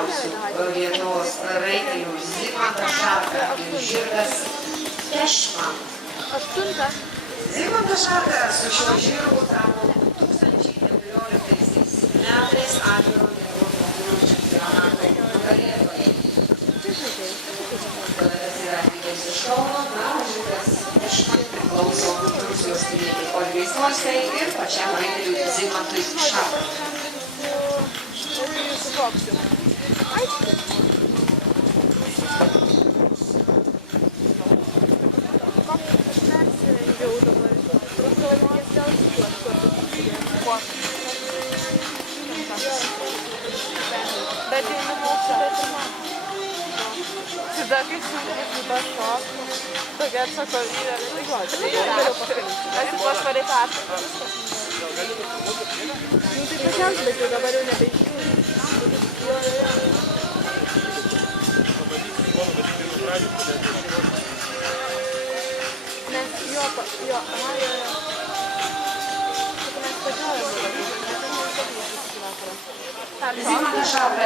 geriausių Lietuvos raitelių Zigmantas Šarka ir žirgas Kešman. Zigmantas Šarka su šiuo žirgu tapo 2014 metais atviro Lietuvos moterų čempionato nugalėtojai. Žirgas yra atvykęs iš Kauno, žirgas Kešman priklauso Rusijos pilietei Olgai Snorskai ir pačiam raiteliui Zigmantui Šarkai. Bet jau nemoksiu, bet ir man. Tada, kai sunkiai tas šoktų, tokia atsakomybė, tai gal, tai galiu pasakyti. Esi pašvariai peršokti viskas. Tai pačiausiai, bet jau dabar jau nebeiškiu. Nes jo, mes pačiausiai. Zigmantas Šarka